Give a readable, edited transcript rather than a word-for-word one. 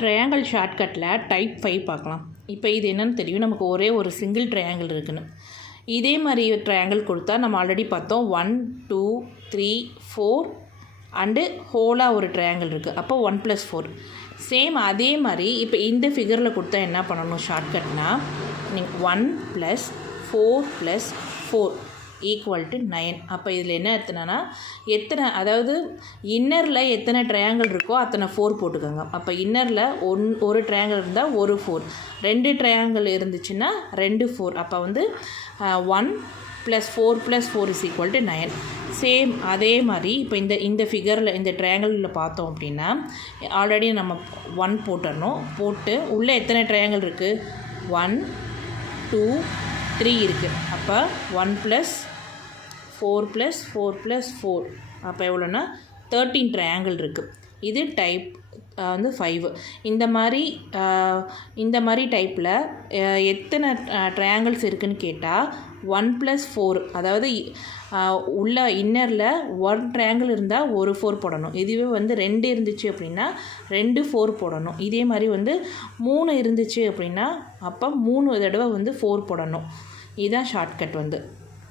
Triangle ஷார்ட்கட்டில் type 5 பார்க்கலாம். இப்போ இது என்னென்னு தெரியும், நமக்கு ஒரே ஒரு சிங்கிள் ட்ரையாங்கிள் இருக்குன்னு. இதே மாதிரி ட்ரையாங்கிள் கொடுத்தா நம்ம ஆல்ரெடி பார்த்தோம் 1 2 3 4 அண்டு ஹோலாக ஒரு ட்ரையாங்கிள் இருக்குது. அப்போ 1+4 சேம் அதே மாதிரி இப்போ இந்த ஃபிகரில் கொடுத்தா என்ன பண்ணணும் ஷார்ட்கட்னால், நீங்கள் 1 + 4 + 4 = 9. அப்போ இதில் என்ன எடுத்துனா எத்தனை, அதாவது இன்னரில் எத்தனை ட்ரையாங்கிள் இருக்கோ அத்தனை 4 போட்டுக்கோங்க. அப்போ இன்னரில் ஒரு ட்ரையாங்கிள் இருந்தால் ஒரு 4, 2 ட்ரையாங்கிள் இருந்துச்சுன்னா 2 4. அப்போ வந்து 1 + 4 + 4 = 9. சேம் அதே மாதிரி இப்போ இந்த ஃபிகரில் இந்த ட்ரையாங்கிளில் பார்த்தோம் அப்படின்னா ஆல்ரெடி நம்ம 1 போட்டுடணும். போட்டு உள்ளே எத்தனை ட்ரையாங்கிள் இருக்குது, 1 2 3 இருக்குது. அப்போ 1 + 4 + 4 + 4 அப்போ எவ்வளோன்னா 13 ட்ரையாங்கிள் இருக்குது. இது டைப் வந்து 5. இந்த மாதிரி டைப்பில் எத்தனை ட்ரையாங்கிள்ஸ் இருக்குதுன்னு கேட்டால் 1 + 4, அதாவது உள்ள இன்னரில் 1 ட்ரையாங்கிள் இருந்தால் ஒரு 4 போடணும். இதுவே வந்து 2 இருந்துச்சு அப்படின்னா 2 4 போடணும். இதே மாதிரி வந்து 3 இருந்துச்சு அப்படின்னா அப்போ 3 தடவை வந்து 4 போடணும். இதுதான் ஷார்ட்கட் வந்து.